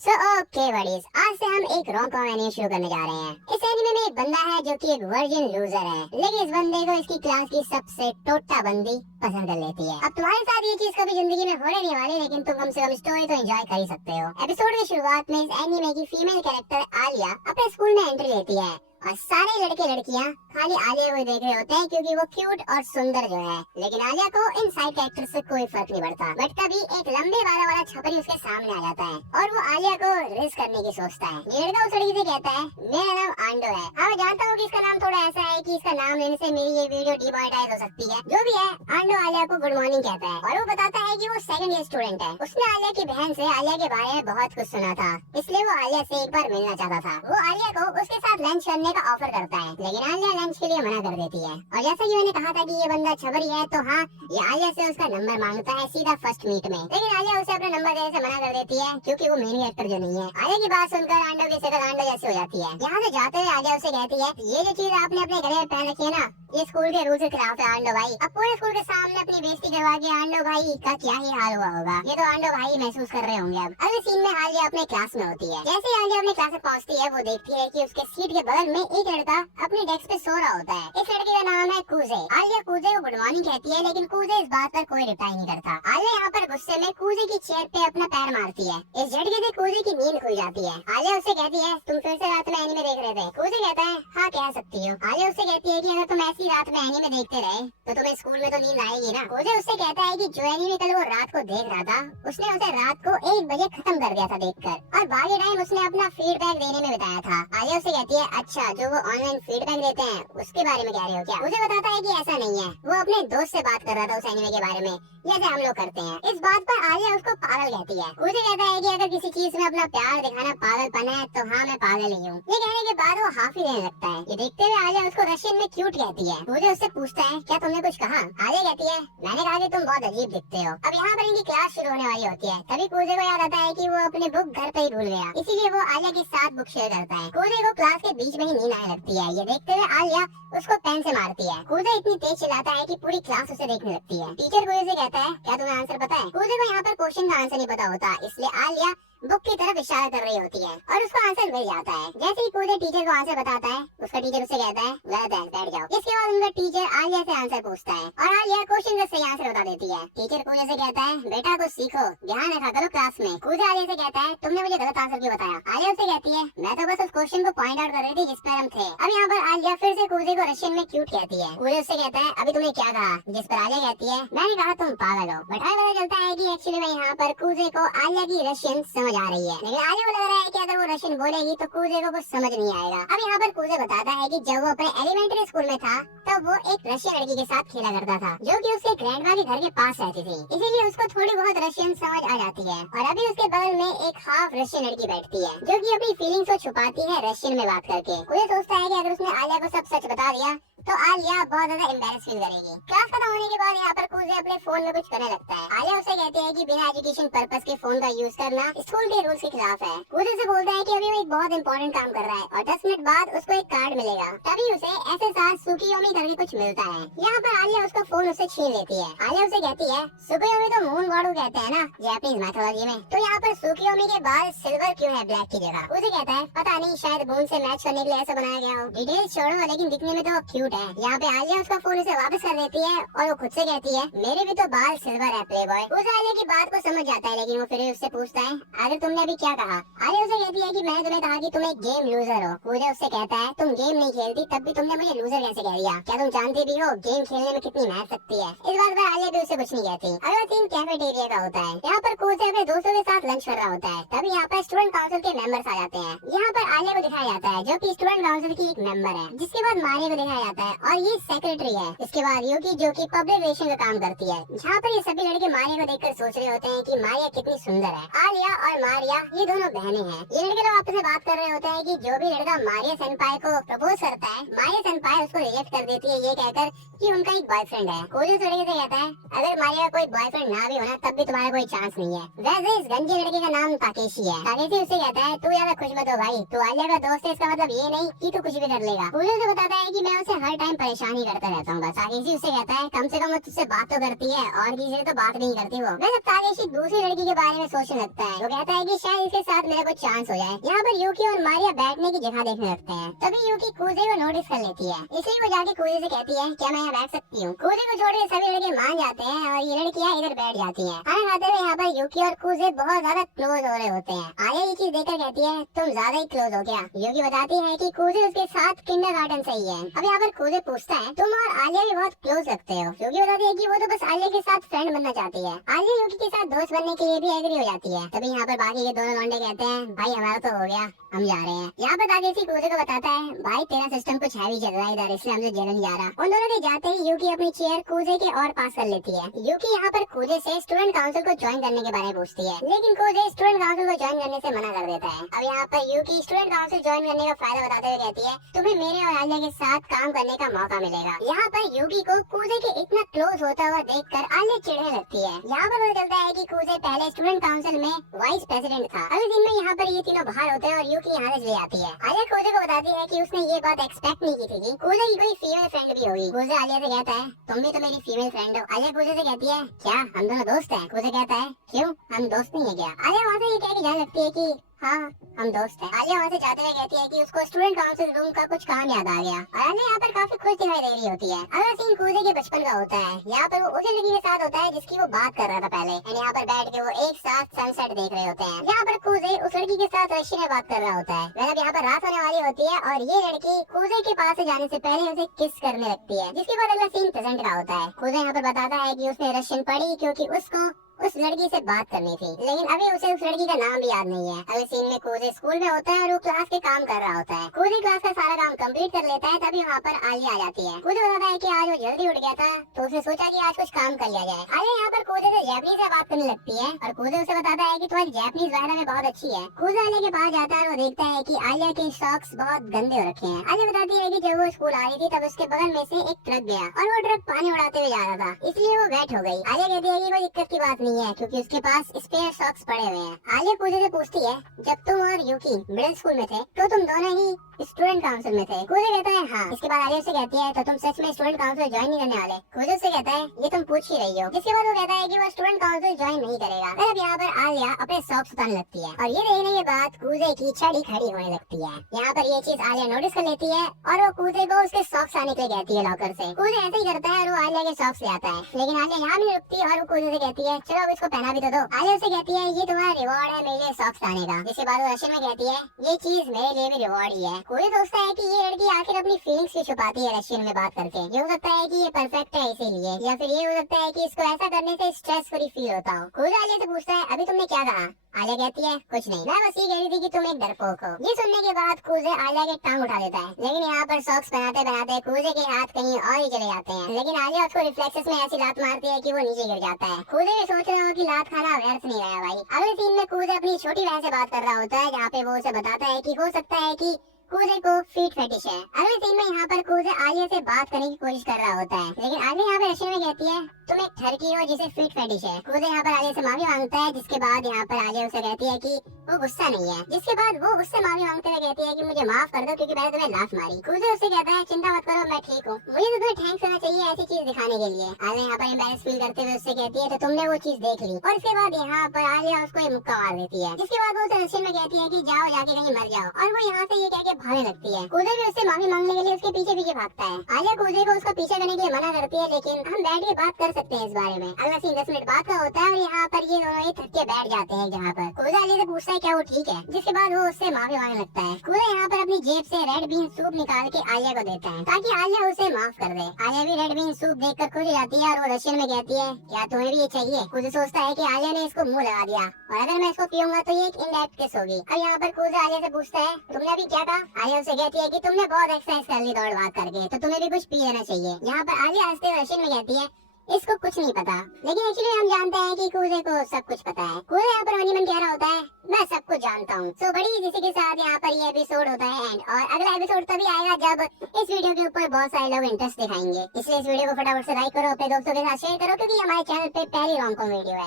Okay buddies, आज से हम एक रॉम कॉम एनीमे शुरू करने जा रहे हैं। इस एनीमे में एक बंदा है जो कि एक वर्जिन लूजर है, लेकिन इस बंदे को इसकी क्लास की सबसे टोटा बंदी पसंद कर लेती है। अब तुम्हारे साथ ये चीज कभी जिंदगी में होने नहीं वाली, लेकिन तुम कम से कम स्टोरी तो एंजॉय कर ही सकते हो। एपिसोड की शुरुआत में इस एनीमे की फीमेल कैरेक्टर आलिया अपने स्कूल में एंट्री लेती है और सारे लड़के लड़कियां खाली आलिया को ही देख रहे होते हैं क्योंकि वो क्यूट और सुंदर जो है। लेकिन आलिया को इन साइड कैरेक्टर से कोई फर्क नहीं पड़ता। बट तभी एक लंबे बालों वाला छपरी उसके सामने आ जाता है और वो आलिया को रेस करने की सोचता है। ये लड़का उस लड़की से कहता है, मेरा नाम आंडो है। हाँ, मैं जानता हूँ कि इसका नाम थोड़ा ऐसा है कि इसका नाम लेने से मेरी ये वीडियो डिमोनेटाइज हो सकती है। जो भी है, आंडो आलिया को गुड मॉर्निंग कहता है और वो बताता है कि वो सेकंड ईयर स्टूडेंट है। उसने आलिया की बहन से आलिया के बारे में बहुत कुछ सुना था, इसलिए वो आलिया से एक बार मिलना चाहता था। वो आलिया को उसके साथ लंच करने का ऑफर करता है, लेकिन आलिया लंच के लिए मना कर देती है। और जैसा कि मैंने कहा था कि ये बंदा छबरी है, तो हाँ, ये आलिया से उसका नंबर मांगता है सीधा फर्स्ट मीट में। लेकिन आलिया उसे अपना नंबर देने से मना कर देती है क्योंकि वो मेन कैरेक्टर जो नहीं है। आलिया की बात सुनकर आंडो की शक्ल आंडो जैसी हो जाती है। यहाँ से जाते हुए आलिया उसे कहती है, ये जो चीज आपने अपने गले में पहन रखी है ना, ये स्कूल के रूल के खिलाफ है आंडो भाई। अब पूरे स्कूल के सामने अपनी बेइज्जती करवा के आंडो भाई का क्या ही हाल हुआ होगा, ये तो आंडो भाई महसूस कर रहे होंगे। अब अगले सीन में आलिया अपने क्लास में होती है। जैसे ही आलिया अपने क्लास में पहुंचती है, वो देखती है कि उसके सीट के बगल में एक लड़का अपनी डेस्क पे सो रहा होता है। इस लड़के का नाम है कूजे। आलिया कूजे को गुड मॉर्निंग कहती है, लेकिन कूजे इस बात पर कोई रिप्लाई नहीं करता। आलिया यहाँ पर गुस्से में कूजे की चेयर पे अपना पैर मारती है। इस झटके से कूजे की नींद खुल जाती है। आलिया उससे कहती है, तुम फिर से रात में एनीमे देख रहे थे? कूजे कहता है, हाँ कह सकती हो। आलिया उससे कहती है कि अगर तुम ऐसी रात में एनीमे देखते रहे तो तुम्हें स्कूल में तो नींद आएगी ना। कूजे उससे कहता है कि जो एनीमे कल वो रात को देख रहा था, उसने उसे रात को 1 बजे खत्म कर दिया था देखकर, और बाकी टाइम उसने अपना फीडबैक देने में बिताया था। आलिया उससे कहती है, अच्छा, जो वो ऑनलाइन फीडबैक देते हैं उसके बारे में कह रहे हो क्या? मुझे बताता है कि ऐसा नहीं है, वो अपने दोस्त से बात कर रहा था उस एनीमे के बारे में, जैसे हम लोग करते हैं। इस बात पर आलिया उसको पागल कहती है। मुझे कहता है कि अगर किसी चीज में अपना प्यार दिखाना पागलपन है तो हाँ, मैं पागल ही हूँ। ये कहने के बाद वो हाफ ही देने लगता है। ये देखते हुए आलिया उसको रशियन में क्यूट कहती है। मुझे उससे पूछता है, क्या तुमने कुछ कहा? आलिया कहती है, मैंने कहा कि तुम बहुत अजीब दिखते हो। अब यहाँ पर इनकी क्लास शुरू होने वाली होती है। तभी कूजे को याद आता है कि वो अपनी बुक घर पे ही भूल गया, इसीलिए वो आलिया के साथ बुक शेयर करता है। कूजे को क्लास के बीच में ही नींद आने लगती है। ये देखते हुए आलिया उसको पेन से मारती है। कूजे इतनी तेज चिल्लाता है कि पूरी क्लास उसे देखने लगती है। टीचर कूजे से कहता है, क्या तुम्हें आंसर पता है? कूजे को यहाँ पर क्वेश्चन का आंसर नहीं पता होता, इसलिए आलिया बुक की तरफ इशारा कर रही होती है और उसको आंसर मिल जाता है। जैसे ही कूजे टीचर को आंसर बताता है, उसका टीचर उससे कहता है, गलत है, बैठ जाओ। इसके बाद उनका टीचर आलिया से आंसर पूछता है और आलिया क्वेश्चन का सही आंसर बता देती है। टीचर कूजे से कहता है, बेटा कुछ सीखो, ध्यान रखा करो क्लास में। कूजे आलिया से कहता है, तुमने मुझे गलत आंसर क्यों बताया? आलिया उससे कहती है, मैं तो बस उस क्वेश्चन को पॉइंट आउट कर रही थी जिस पर हम थे। अब यहाँ पर आलिया फिर से कूजे को रशियन में क्यूट कहती है। कूजे उससे कहता है, अभी तुमने क्या कहा? जिस पर आलिया कहती है, मैंने कहा तुम पागल हो। बट पता चलता है कि एक्चुअली में यहाँ पर कूजे को आलिया की रशियन समझ आ रही है, लेकिन आलिया को लग रहा है कि अगर वो रशियन बोलेगी तो कूजे को कुछ समझ नहीं आएगा। अब यहाँ पर कूजे बताता है कि जब वो अपने एलिमेंट्री स्कूल में था तब वो एक रशियन लड़की के साथ खेला करता था, जो कि उसके ग्रैंडमा के घर के पास रहती थी, इसीलिए उसको थोड़ी बहुत रशियन समझ आ जाती है। और अभी उसके बगल में एक हाफ रशियन लड़की बैठती है, जो कि अपनी फीलिंग्स को छुपाती है रशियन में बात करके। कूजे सोचता है कि अगर उसने आलिया को सब सच बता दिया तो आलिया बहुत ज्यादा एम्बैरेस फील करेगी। क्लास खत्म होने के बाद यहाँ पर कूजे अपने फोन में कुछ करने लगता है। आलिया उसे कहती है कि बिना एजुकेशन पर्पस के फोन का यूज करना स्कूल के रूल्स के खिलाफ है। कूजे से बोलता है कि अभी वो एक बहुत इंपॉर्टेंट काम कर रहा है और 10 मिनट बाद उसको एक कार्ड मिलेगा। तभी उसे एसएसआर सुकियोमी करके कुछ मिलता है। यहाँ पर आलिया उसका फोन उससे छीन लेती है। आलिया उसे कहती है, सुकियोमी तो मून गॉड कहते हैं ना जापानीज मैथोलॉजी में, तो यहाँ पर सुकियोमी के बाल सिल्वर क्यों है ब्लैक की जगह? उसे कहता है, पता नहीं, शायद मून से मैच करने के लिए ऐसा बनाया गया हो। डिटेल्स छोड़ो, लेकिन दिखने में तो क्यूट है। यहाँ पे आलिया उसका फोन उसे वापस कर देती है और वो खुद से कहती है, मेरे भी तो बाल सिल्वर है प्ले बॉय। उसे आलिया की बात को समझ जाता है, लेकिन वो फिर उससे पूछता है, आगे तुमने अभी क्या कहा? आलिया उसे कहती है कि मैंने तुम्हें कहा कि तुम एक गेम लूजर हो। मुझे उससे कहता है, तुम गेम नहीं खेलती तब भी तुमने मुझे लूजर कैसे कह दिया? क्या तुम जानती भी हो गेम खेलने में कितनी मेहनत लगती है? इस बात पर आलिया भी उसे कुछ नहीं कहती। अगला सीन कैफेटेरिया का होता है। यहाँ पर कूजे अपने दोस्तों के साथ लंच कर रहा होता है। तभी यहाँ पर स्टूडेंट काउंसिल के मेंबर्स आ जाते हैं। यहाँ पर आलिया को दिखाया जाता है, जो कि स्टूडेंट काउंसिल की एक मेंबर है। जिसके बाद मारिया को दिखाया जाता है और ये सेक्रेटरी है। इसके बाद यूकी, जो कि पब्लिक रिलेशन का काम करती है। जहाँ पर ये सभी लड़के मारिया को देखकर सोच रहे होते हैं कि मारिया कितनी सुंदर है। आलिया और मारिया ये दोनों बहनें हैं। ये लड़के लोग आपस में बात कर रहे होते हैं कि जो भी लड़का मारिया सेनपाई को प्रपोज करता है, मारिया सेनपाई उसको रिजेक्ट कर देती है, ये कहकर कि उनका एक बॉयफ्रेंड है। कोई उस लड़के से कहता है, अगर मारिया का कोई बॉयफ्रेंड ना भी होना तब भी तुम्हारा कोई चांस नहीं है। वैसे इस गंजे लड़के का नाम ताकेशी है। ताकेशी उससे कहता है, तू ज्यादा खुश मत हो भाई, तू आलिया का दोस्त है, इसका मतलब ये नहीं कि तू कुछ भी कर लेगा। कोई उसे बताता है कि मैं उसे हर टाइम परेशान ही करता रहता हूँ। बस ताकेशी उससे कहता है कम से कम वो तुझसे बात तो करती है और किसी से तो बात नहीं करती वो। वैसे ताकेशी दूसरी लड़की के बारे में सोचने लगता है। वो कहता है कि शायद इसके साथ मेरा कुछ चांस हो जाए। यहाँ पर यूकी और मारिया बैठने की जगह देखने लगते हैं। तभी यूकी कूजे को नोटिस कर लेती है, इसलिए वो जाके कूजे से कहती है क्या मैं यहाँ बैठ सकती हूँ। कूजे को छोड़ के सभी लड़के मान जाते हैं और ये लड़कियाँ इधर बैठ जाती हैं। खाना खाते हुए यहाँ पर यूकी और कूजे बहुत ज्यादा क्लोज हो रहे होते हैं। आलिया ये चीज देखकर कहती है तुम ज्यादा ही क्लोज हो गया। यूकी बताती है कि कूजे उसके साथ किंडरगार्टन से ही है। अब यहाँ पर कूजे पूछता है तुम और आलिया भी बहुत क्लोज लगते हो। यूकी बताती है कि वो तो बस आलिया के साथ फ्रेंड बनना चाहती है। आलिया यूकी के साथ दोस्त बनने के लिए भी एग्री हो जाती है। तभी यहाँ पर बाकी के दोनों लौंडे कहते हैं भाई हमारा तो हो गया, हम जा रहे हैं। यहाँ पर ताकेशी कूजे को बताता है भाई तेरा सिस्टम कुछ हैवी चल रहा है इधर, इसलिए हमसे जेल नहीं जा रहा। उन दोनों के जाते ही यूकी अपनी चेयर कूजे के और पास कर लेती है। यूकी यहाँ पर कूजे से स्टूडेंट काउंसिल को ज्वाइन करने के बारे में पूछती है, लेकिन कूजे स्टूडेंट काउंसिल को ज्वाइन करने से मना कर देता है। अब यहाँ पर यूकी स्टूडेंट काउंसिल ज्वाइन करने का फायदा बताते हुए कहती है तुम्हें मेरे और आलिया के साथ काम करने का मौका मिलेगा। यहाँ पर यूकी को कूजे के इतना क्लोज होता हुआ देखकर आलिया चिढ़ने लगती है। यहाँ पर पता चलता है कि कूजे पहले स्टूडेंट काउंसिल में वाइस प्रेसिडेंट था। अगले दिन में यहाँ पर ये तीनों बाहर होते हैं और यूकी यहाँ से चली जाती है। आलिया कूजे को बताती है कि उसने ये बात एक्सपेक्ट नहीं की थी कि कूजे की कोई फीमेल फ्रेंड भी होगी। कूजे आलिया से कहता है तुम भी तो मेरी फीमेल फ्रेंड हो। आलिया कूजे से कहती है क्या हम दोनों दोस्त हैं। कूजे कहता है क्यों हम दोस्त नहीं है क्या। आलिया वहाँ से ये कह के जाने लगती है कि हाँ हम दोस्त हैं। आलिया वहाँ से जाते हुए कहती है कि उसको स्टूडेंट काउंसिल रूम का कुछ काम याद आ गया और आलिया यहाँ पर काफी खुश दिखाई दे रही होती है। अगला सीन कूजे के बचपन का होता है। यहाँ पर वो उसी लड़की के साथ होता है जिसकी वो बात कर रहा था पहले। यहाँ पर बैठ के वो एक साथ सनसेट देख रहे होते हैं। यहाँ पर कूजे उस लड़की के साथ रशियन में बात कर रहा होता है। मतलब यहाँ पर रात होने वाली होती है और ये लड़की कूजे के पास से जाने से पहले उसे किस करने लगती है। जिसके बाद अगला सीन प्रेजेंट का होता है। कूजे यहाँ पर बताता है कि उसने रशियन पढ़ी क्योंकि उसको उस लड़की से बात करनी थी, लेकिन अभी उसे उस लड़की का नाम भी याद नहीं है। अगले सीन में कूजे स्कूल में होता है और वो क्लास के काम कर रहा होता है। कूजे क्लास का सारा काम कंप्लीट कर लेता है। तभी वहाँ पर आलिया आ जाती है। कूजे बताता है कि आज वो जल्दी उठ गया था तो उसने सोचा कि आज कुछ काम कर लिया जाए। आलिया यहाँ पर कूजे से जैपनीज में बात करने लगती है और कूजे उसे बताता है कि तुम्हारी जैपनीज वायरा में बहुत अच्छी है। कूजे आलिया के पास जाता है और वो देखता है कि आलिया के सॉक्स बहुत गंदे हो रखे हैं। आलिया बताती है कि जब वो स्कूल आ रही थी तब उसके बगल में से एक ट्रक गया और वो ट्रक पानी उड़ाते हुए जा रहा था, इसलिए वो वेट हो गई। आलिया कहती है कि कोई दिक्कत की बात नहीं है क्योंकि उसके पास स्पेयर सॉक्स पड़े हुए हैं। आलिया कूजे से पूछती है जब तुम और यूकी मिडिल स्कूल में थे तो तुम दोनों ही स्टूडेंट काउंसिल में थे। कूजे कहता है हाँ। इसके बाद आलिया से कहती है तो तुम सच में स्टूडेंट काउंसिल ज्वाइन नहीं करने वाले। कूजे से कहता है ये तुम पूछ ही रही हो। जिसके बाद वो कहता है कि वो स्टूडेंट काउंसिल ज्वाइन नहीं करेगा। तब यहाँ पर आलिया अपने सॉक्स उतारने लगती है और ये देखने के बाद कूजे की छड़ी खड़ी होने लगती है। यहाँ पर ये चीज आलिया नोटिस कर लेती है और वो कूजे को उसके सॉक्स आने के लिए कहती है लॉकर से। कूजे ऐसे ही करता है और वो आलिया के सॉक्स ले आता है, लेकिन आलिया यहाँ भी रुकती है और वो कूजे से कहती है चलो अब इसको पहना भी तो दो। आलिया से कहती है ये तुम्हारा रिवॉर्ड है मेरे लिए सॉक्स लाने का। जिसके बाद वो रशियन में कहती है ये चीज मेरे लिए भी रिवॉर्ड ही है। कूजे सोचता है कि ये लड़की आखिर अपनी फीलिंग्स क्यों छुपाती है रशियन में बात करके। ये हो सकता है कि ये परफेक्ट है इसीलिए, या फिर ये हो सकता है कि इसको ऐसा करने से स्ट्रेस फ्री फील होता हो। कूजे आलिया से पूछता है अभी तुमने क्या कहा। आलिया कहती है कुछ नहीं, मैं बस ये कह रही थी कि तुम एक डरपोक हो। ये सुनने के बाद कूजे आलिया के टांग उठा देता है, लेकिन यहाँ पर सॉक्स बनाते बनाते कूजे के हाथ कहीं और ही चले जाते हैं। लेकिन आलिया उसको रिफ्लेक्सेस में ऐसी लात मारती है कि वो नीचे गिर जाता है। कूजे भी सोच रहे हो कि लात खाना व्यर्थ नहीं रहा भाई। अगले सीन में कूजे अपनी छोटी बहन से बात कर रहा होता है, जहाँ पे वो उसे बताता है कि हो सकता है कि कूजे को फीट फेटिश है। अगले सीन में यहाँ पर कूजे आलिया से बात करने की कोशिश कर रहा होता है, लेकिन आलिया यहाँ पर रशियन में कहती है तुम एक ठरकी हो जिसे फीट फेटिश है। कूजे यहाँ पर आलिया से माफी मांगता है, जिसके बाद यहाँ पर आलिया उसे कहती है कि वो गुस्सा नहीं है। जिसके बाद वो उससे माफी मांगते हुए कहती है कि मुझे माफ कर दो क्योंकि मैंने तुम्हें लात मारी। कूजे उससे कहता है चिंता मत करो मैं ठीक हूँ, मुझे तो तुम्हें थैंक्स करना चाहिए ऐसी चीज दिखाने के लिए। आलिया यहाँ पर एम्बैरेस फील करते हुए उससे कहती है तो तुमने वो चीज देख ली। और इसके बाद यहाँ पर आलिया उसको एक मुक्का मार देती है, जिसके बाद वो उसे रशियन में कहती है कि जाओ जाके कहीं मर जाओ, और वो यहाँ से ये कह के भागने लगती है। कूजे भी उससे माफी मांगने के लिए उसके पीछे पीछे भागता है। आलिया कूजे को उसका पीछा करने के लिए मना करती है, लेकिन हम बैठ के बात कर सकते हैं इस बारे में। अगला सीन 10 मिनट बाद का होता है और यहाँ पर ये दोनों ही थक के बैठ जाते हैं जहाँ पर। कूजे आलिया से पूछता है क्या वो ठीक है, जिसके बाद वो उससे माफी मांगने लगता है। कूजे यहाँ पर अपनी जेब से रेड बीन सूप निकाल के आलिया को देता है ताकि आलिया उसे माफ कर दे। आलिया भी रेड बीन सूप देखकर खुश हो जाती है और वो रशियन में कहती है क्या तुम्हें भी ये चाहिए। कूजे सोचता है कि आलिया ने इसको मुंह लगा दिया और अगर मैं इसको पीऊंगा तो ये एक इनडायरेक्ट किस होगी। अब यहाँ पर कूजे आलिया से पूछता है तुमने अभी क्या कहा। आलिया उसे कहती है कि तुमने बहुत एक्सरसाइज कर ली दौड़ भाग करके, तो तुम्हें भी कुछ पी लेना चाहिए। यहाँ पर आलिया हंसते हुए रशियन में कहती है इसको कुछ नहीं पता, लेकिन एक्चुअली हम जानते हैं कि कूजे को सब कुछ पता है। कूजे यहाँ पर मन कह रहा होता है मैं सब कुछ जानता हूँ। सो बड़ी इसी के साथ यहाँ पर ये एपिसोड होता है एंड, और अगला एपिसोड तभी आएगा जब इस वीडियो के ऊपर बहुत सारे लोग इंटरेस्ट दिखाएंगे। इसलिए इस वीडियो को फटाफट से लाइक करो, अपने दोस्तों के साथ शेयर करो, क्योंकि हमारे चैनल पे पहली रोम कॉम वीडियो है।